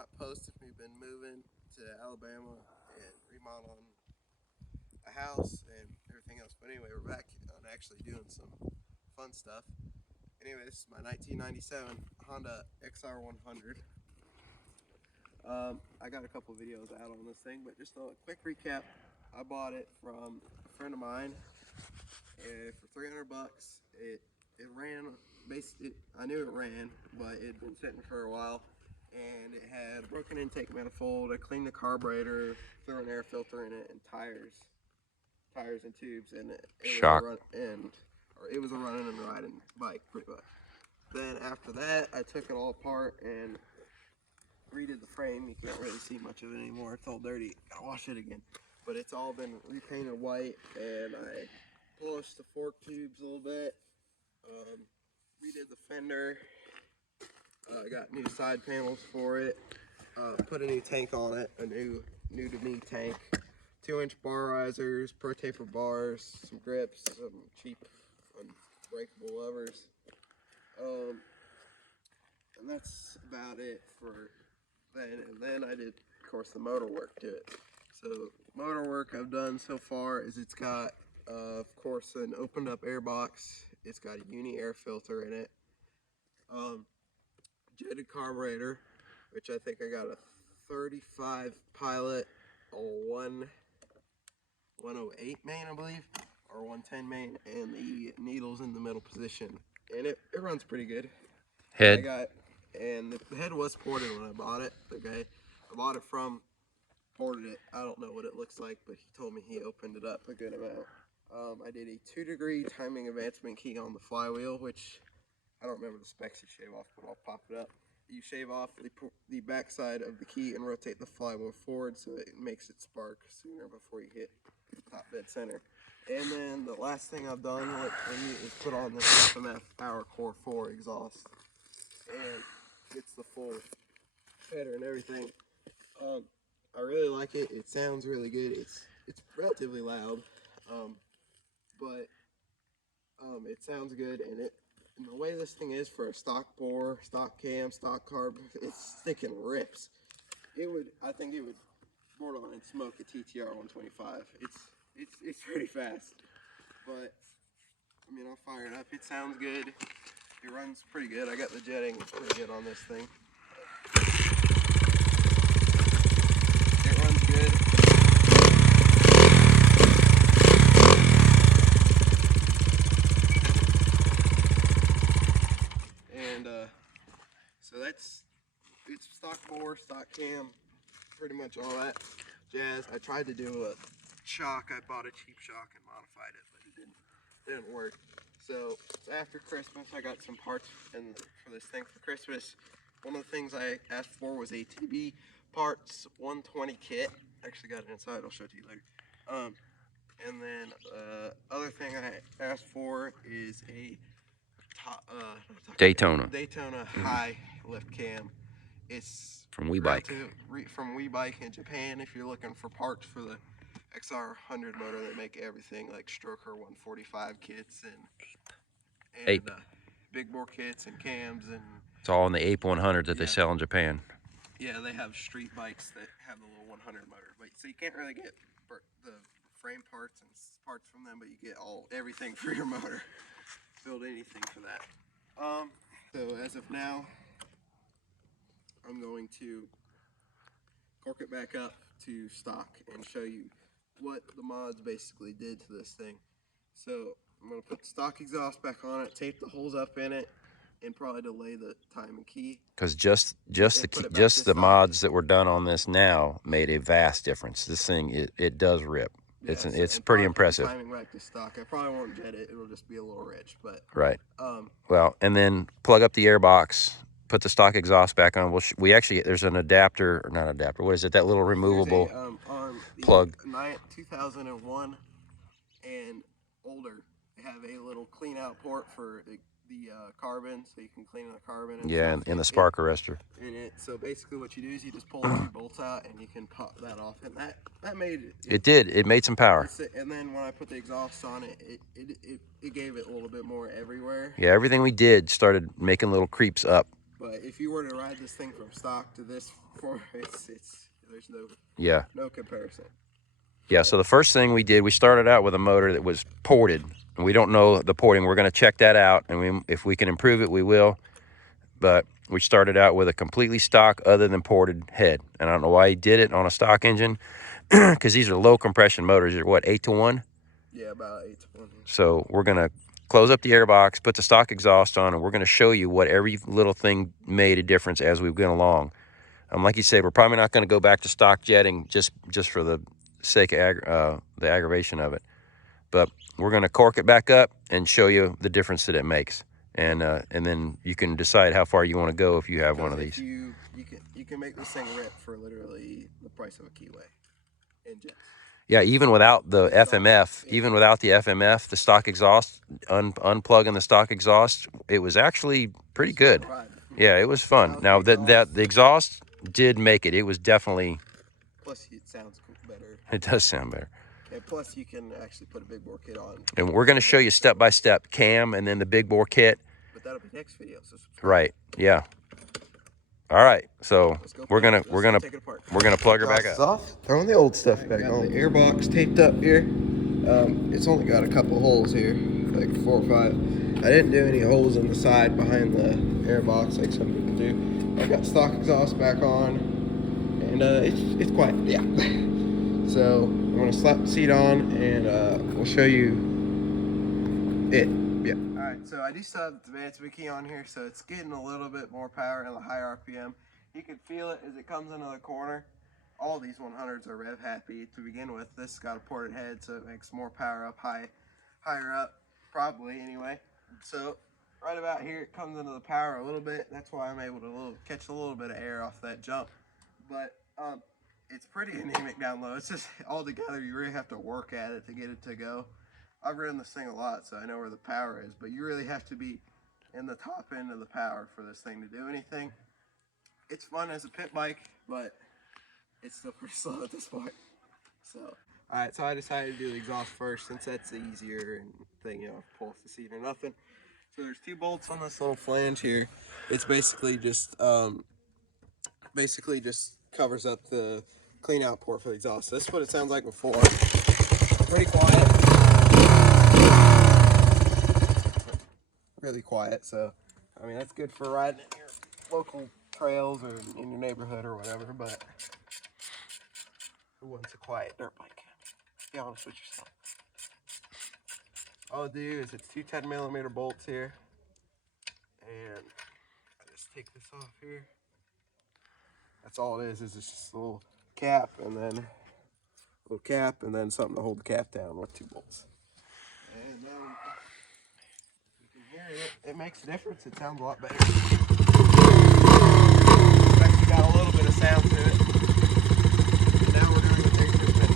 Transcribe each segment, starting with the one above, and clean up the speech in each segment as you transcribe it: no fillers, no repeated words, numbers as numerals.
not posted. We've been moving to Alabama and remodeling a house and everything else. But anyway, we're back on actually doing some fun stuff. Anyway, this is my 1997 Honda XR100. I got a couple videos out on this thing, but just a quick recap. I bought it from a friend of mine for $300. It ran. Basically, I knew it ran, but it had been sitting for a while, and it had broken intake manifold. I cleaned the carburetor, threw an air filter in it, and tires and tubes, and Shock. it was a running and riding bike pretty much. Then after that, I took it all apart and redid the frame. You can't really see much of it anymore. It's all dirty. Gotta wash it again. But it's all been repainted white, and I polished the fork tubes a little bit. Redid the fender. Got new side panels for it. Put a new tank on it, a new to me tank. 2-inch bar risers, pro taper bars, some grips, some cheap unbreakable levers. And that's about it for then. And then I did, of course, the motor work to it. So motor work I've done so far is it's got, of course, an opened up airbox. It's got a uni air filter in it. Jetted carburetor, which I think I got a 35 Pilot, a 108 main, I believe, or 110 main, and the needle's in the middle position. And it runs pretty good. Head. And the head was ported when I bought it. The guy I bought it from ported it. I don't know what it looks like, but he told me he opened it up a good amount. I did a 2-degree timing advancement key on the flywheel, which I don't remember the specs you shave off, but I'll pop it up. You shave off the backside of the key and rotate the flywheel forward so it makes it spark sooner before you hit top dead center. And then the last thing I've done is put on this FMF Power Core 4 exhaust. And it's the full header and everything. I really like it. It sounds really good. It's relatively loud, but it sounds good. And the way this thing is for a stock bore, stock cam, stock carb, it's thick and rips. I think it would borderline and smoke a TTR 125. It's pretty fast, but I mean, I'll fire it up. It sounds good. It runs pretty good. I got the jetting pretty good on this thing. It runs good. And so it's stock bore, stock cam, pretty much all that jazz. I tried to do a shock. I bought a cheap shock and modified it, but it didn't work. So after Christmas, I got some parts for this thing for Christmas. One of the things I asked for was a TB parts 120 kit. Actually got it inside. I'll show it to you later. And then other thing I asked for is a Daytona high lift cam. It's from WeBike. From WeBike in Japan. If you're looking for parts for the XR100 motor, they make everything like stroker 145 kits and big bore kits and cams, and it's all in the Ape 100 that they sell in Japan. Yeah, they have street bikes that have the little 100 motor, but so you can't really get the frame parts and parts from them, but you get everything for your motor. Build anything for that. So as of now, I'm going to cork it back up to stock and show you what the mods basically did to this thing. So I'm going to put the stock exhaust back on it, tape the holes up in it, and probably delay the time and key. Because just the mods that were done on this now made a vast difference. This thing, it does rip. Yeah, it's pretty impressive. Timing back to stock. I probably won't jet it. It'll just be a little rich, but right. Well, and then plug up the airbox, put the stock exhaust back on. We actually, there's an adapter, or not adapter. What is it? That little removable on the plug. 2001 and older, they have a little clean out port for the carbon, so you can clean the carbon. And in the spark arrestor. So basically what you do is you just pull the 2 bolts out and you can pop that off, and that made it. It made some power. And then when I put the exhaust on it, it gave it a little bit more everywhere. Yeah, everything we did started making little creeps up. But if you were to ride this thing from stock to this, there's no comparison. Yeah, so the first thing we did, we started out with a motor that was ported. And we don't know the porting. We're going to check that out, and if we can improve it, we will. But we started out with a completely stock other than ported head. And I don't know why he did it on a stock engine, because these are low compression motors. They're what, 8-to-1? Yeah, about 8-to-1. So we're going to close up the airbox, put the stock exhaust on, and we're going to show you what every little thing made a difference as we've gone along. Like you said, we're probably not going to go back to stock jetting just for the sake of the aggravation of it. But we're going to cork it back up and show you the difference that it makes. And then you can decide how far you want to go if you have one of these. You can make this thing rip for literally the price of a keyway engine. Yeah, even without the FMF, the stock exhaust, unplugging the stock exhaust, it was actually pretty good. Yeah, it was fun. Now the exhaust did make it. It was definitely. Plus, it sounds better. It does sound better. And plus, you can actually put a big bore kit on. And we're going to show you step by step cam and then the big bore kit. But that'll be next video. So subscribe. Right. Yeah. All right. So we're gonna plug her back up. Off. Throwing the old stuff back on. The airbox taped up here. It's only got a couple holes here, like 4 or 5. I didn't do any holes in the side behind the airbox like some people do. I got stock exhaust back on, and it's quiet. Yeah. So I'm gonna slap the seat on, and we'll show you it. Yeah. All right. So I do still have the advanced key on here, so it's getting a little bit more power and a higher RPM. You can feel it as it comes into the corner. All these 100s are rev happy to begin with. This has got a ported head, so it makes more power up higher up, probably anyway. So right about here, it comes into the power a little bit. That's why I'm able to catch a little bit of air off that jump. But it's pretty anemic down low. It's just all together, you really have to work at it to get it to go. I've ridden this thing a lot, so I know where the power is, but you really have to be in the top end of the power for this thing to do anything. It's fun as a pit bike, but it's still pretty slow at this point. So, alright, so I decided to do the exhaust first since that's the easier thing, pull off the seat or nothing. So there's 2 bolts on this little flange here. It's basically just covers up the clean out port for the exhaust. This is what it sounds like before. Pretty quiet. Really quiet, so I mean that's good for riding in your local trails or in your neighborhood or whatever, but who wants a quiet dirt bike? Be honest with yourself. All I do is it's 2 10mm bolts here, and I just take this off here. That's all it is it's just a little cap and then something to hold the cap down with 2 bolts. And then you can hear it makes a difference. It sounds a lot better. It's actually got a little bit of sound to it. And now we're doing the tape thing.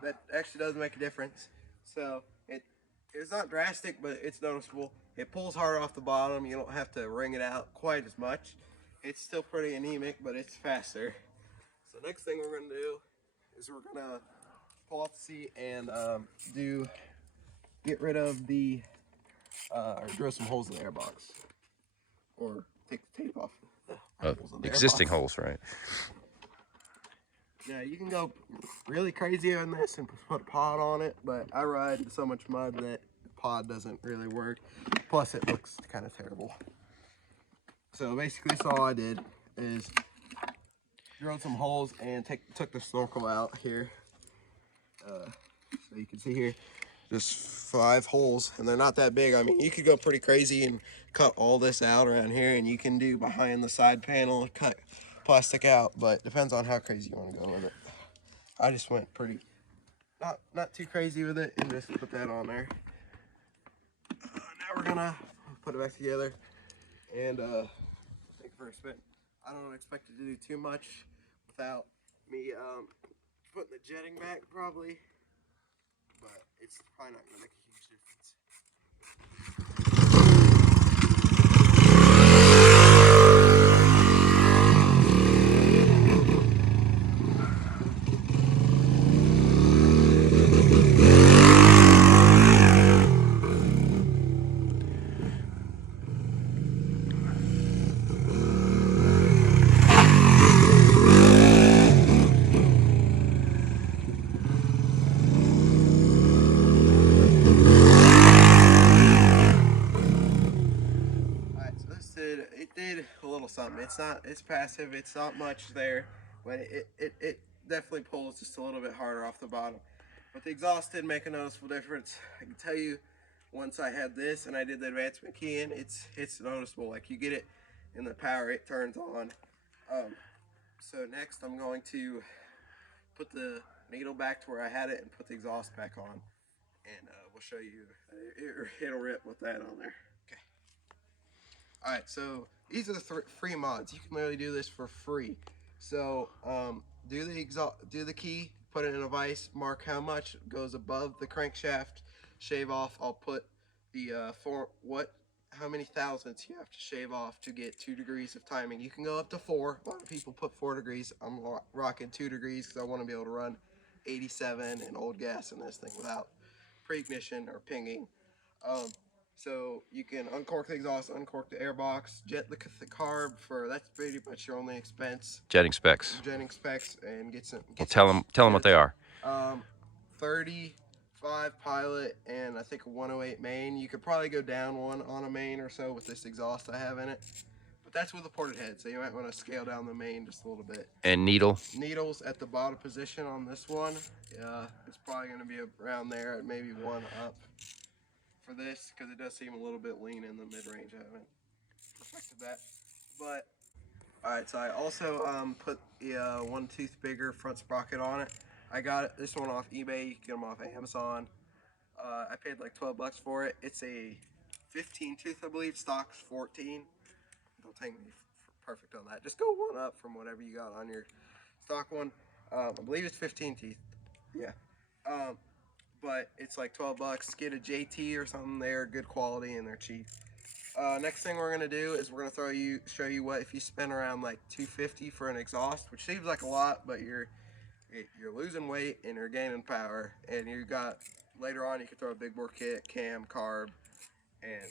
That actually does make a difference. So it's not drastic, but it's noticeable. It pulls harder off the bottom. You don't have to wring it out quite as much. It's still pretty anemic, but it's faster. So next thing we're gonna do is we're gonna pull off the seat and get rid of the or drill some holes in the airbox, or take the tape off the holes in the Existing airbox. holes, right? Yeah, you can go really crazy on this and put a pod on it, but I ride so much mud that pod doesn't really work. Plus, it looks kind of terrible. So basically, that's all I did is drilled some holes and took the snorkel out here. So you can see here, just 5 holes, and they're not that big. I mean, you could go pretty crazy and cut all this out around here, and you can do behind the side panel, cut plastic out, but depends on how crazy you want to go with it. I just went pretty, not too crazy with it, and just put that on there. Now we're gonna put it back together and take it for a spin. I don't expect it to do too much without me putting the jetting back probably, but it's probably not gonna make a huge difference. It did a little something. It's passive. It's not much there, but it definitely pulls just a little bit harder off the bottom. But the exhaust did make a noticeable difference. I can tell you, once I had this and I did the advancement key in, it's noticeable. Like you get it in the power, it turns on. So next I'm going to put the needle back to where I had it and put the exhaust back on, and we'll show you. It'll rip with that on there. Okay. All right, so these are the free mods. You can literally do this for free. So do the key, put it in a vise, mark how much goes above the crankshaft, shave off. I'll put the how many thousandths you have to shave off to get 2 degrees of timing. You can go up to 4. A lot of people put 4 degrees. I'm rocking 2 degrees because I want to be able to run 87 and old gas in this thing without pre-ignition or pinging. So you can uncork the exhaust, uncork the airbox, jet the carb for that's pretty much your only expense. Jetting specs. Jetting specs, and get some. Well, tell them what they are. 35 pilot and I think a 108 main. You could probably go down one on a main or so with this exhaust I have in it, but that's with a ported head, so you might want to scale down the main just a little bit. And needles at the bottom position on this one. Yeah, it's probably going to be around there, maybe one up for this, because it does seem a little bit lean in the mid-range. I haven't perfected that, but all right. So I also put the 1 tooth bigger front sprocket on it. I got this one off eBay. You can get them off Amazon. I paid like 12 bucks for it. It's a 15 tooth, I believe. Stock's 14. Don't take me perfect on that. Just go one up from whatever you got on your stock one. I believe it's 15 teeth. Yeah. But it's like 12 bucks. Get a JT or something. They're good quality and they're cheap. Next thing we're gonna do is we're gonna show you what if you spend around like 250 for an exhaust, which seems like a lot, but you're losing weight and you're gaining power, and you got later on you can throw a big bore kit, cam, carb, and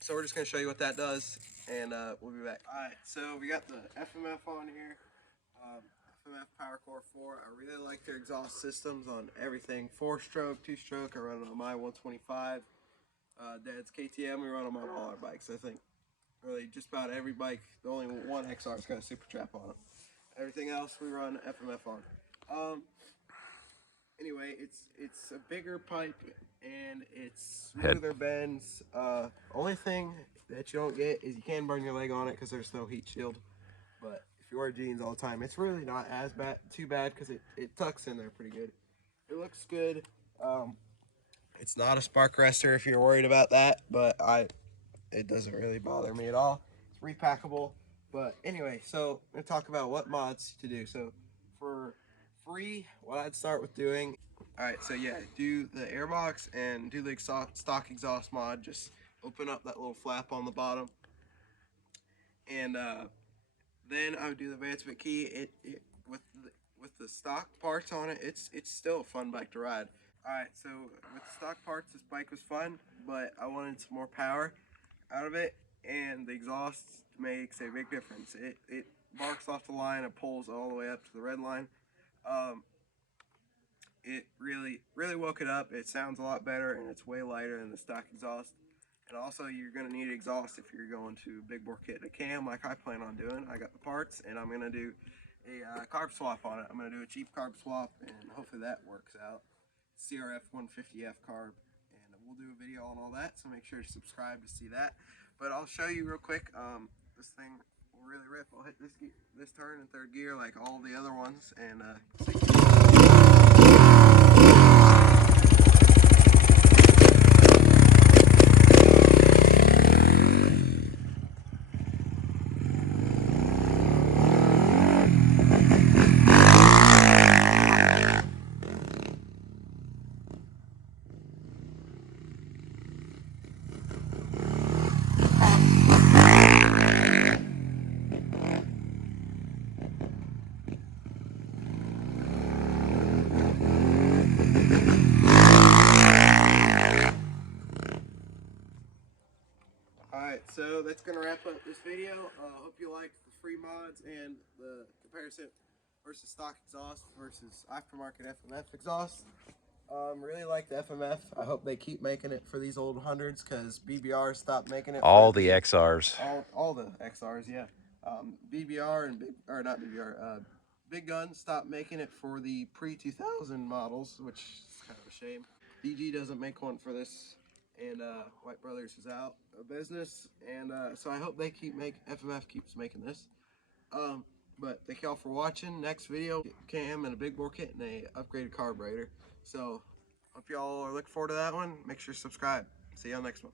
so we're just gonna show you what that does, and we'll be back. All right, so we got the FMF on here. FMF Power Core 4. I really like their exhaust systems on everything. 4-stroke, 2-stroke. I run it on my 125. Dad's KTM. We run them on all our bikes. I think really just about every bike. The only one XR's got a super trap on it. Everything else we run FMF on. Anyway, it's a bigger pipe and it's smoother bends. Only thing that you don't get is you can burn your leg on it because there's no heat shield. But if you wear jeans all the time, it's really not as too bad because it tucks in there pretty good. It looks good. It's not a spark arrestor if you're worried about that, but it doesn't really bother me at all. It's repackable. But anyway, so I'm gonna talk about what mods to do. So for free, what I'd start with doing, all right, so yeah, do the Airbox and do the stock exhaust mod. Just open up that little flap on the bottom, and then I would do the advancement key. With the stock parts on it, it's still a fun bike to ride. All right, so with stock parts, this bike was fun, but I wanted some more power out of it, and the exhaust makes a big difference. It barks off the line, it pulls all the way up to the red line. It really woke it up. It sounds a lot better, and it's way lighter than the stock exhaust. And also, you're going to need exhaust if you're going to big bore kit and a cam like I plan on doing. I got the parts, and I'm going to do a carb swap on it. I'm going to do a cheap carb swap, and hopefully that works out. CRF 150F carb, and we'll do a video on all that, so make sure to subscribe to see that. But I'll show you real quick. This thing really rip. I'll hit this turn in third gear like all the other ones, and Alright, so that's going to wrap up this video. Hope you liked the free mods and the comparison versus stock exhaust versus aftermarket FMF exhaust. Really like the FMF. I hope they keep making it for these old hundreds, because BBR stopped making it All for the XRs. all the XRs, yeah. BBR and not BBR, Big Gun stopped making it for the pre-2000 models, which is kind of a shame. DG doesn't make one for this, and White Brothers is out of business, and so I hope they FMF keeps making this. But thank y'all for watching. Next video, cam and a big bore kit and a upgraded carburetor. So hope y'all are looking forward to that one. Make sure to subscribe. See y'all next one.